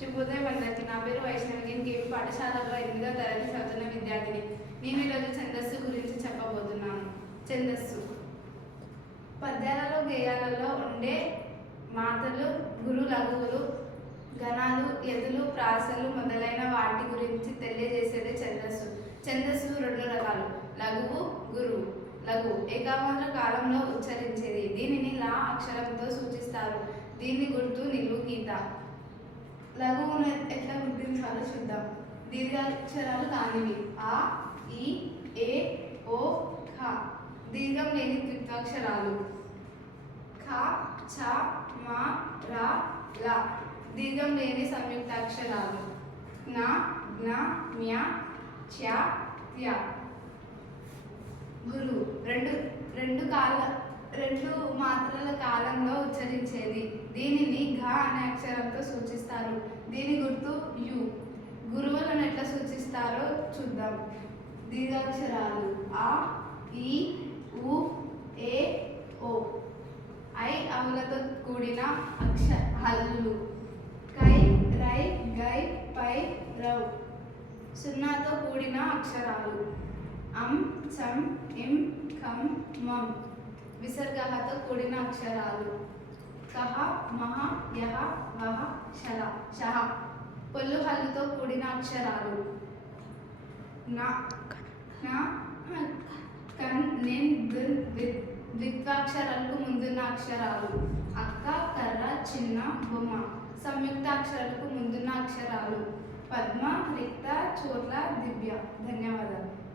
శుభోదయం అందరికీ నా పేరు వైష్ణవి. నేను పాఠశాలలో ఎనిమిదో తరగతి చదువుతున్న విద్యార్థిని. నేను ఈరోజు ఛందస్సు గురించి చెప్పబోతున్నాను. ఛందస్సు. పద్యాలలో గేయాలలో ఉండే మాటలు గురు లఘువులు గణాలు ఎదులు ప్రాసలు మొదలైన వాటి గురించి తెలియజేసేదే ఛందస్సు. ఛందస్సు రెండు రకాలు. లఘువు గురువు. లఘు ఏకామాత్ర కాలంలో ఉచ్చరించేది. దీనిని లా అక్షరంతో సూచిస్తారు. దీన్ని గుర్తు నిలువు గీత. లఘువును ఎట్లా గుర్తించాలో చూద్దాం. దీర్ఘాక్షరాలు కానివి. ఆ ఈ ఏ ఓ ఖ. దీర్ఘం లేని ద్విత్వాక్షరాలు. ఖ చ మ ర ల. దీర్ఘం లేని సంయుక్తాక్షరాలు. జ్ఞ జ్ఞ మ్య ఛ త్య. గురు రెండు రెండు కాల రెండు మాత్రల కాలంలో ఉచ్చరించేది. దీనిని ఘ అనే అక్షరంతో సూచిస్తారు. దీని గుర్తు యు. గురువులను ఎట్లా సూచిస్తారో చూద్దాం. దీర్ఘాక్షరాలు ఆ ఈ ఉ ఏ ఓ. ఐ అవులతో కూడిన అక్ష హల్లు కై రై గై పై రౌ. సున్నాతో కూడిన అక్షరాలు. అం చం ఇం కం మం. విసర్గహతో కూడిన అక్షరాలు. కహ మహ యహ వహ షల షహ. పొల్లు హల్లుతో కూడిన అక్షరాలు. నా నా కన్ నిన్ దున్ విత్ ద్విత్వాక్షరాలకు ముందున్న అక్షరాలు. అక్క కర్ర చిన్న బొమ్మ. సంయుక్తాక్షరాలకు ముందున్న అక్షరాలు. పద్మ రిక్త చోట్ల దివ్య. ధన్యవాదాలు.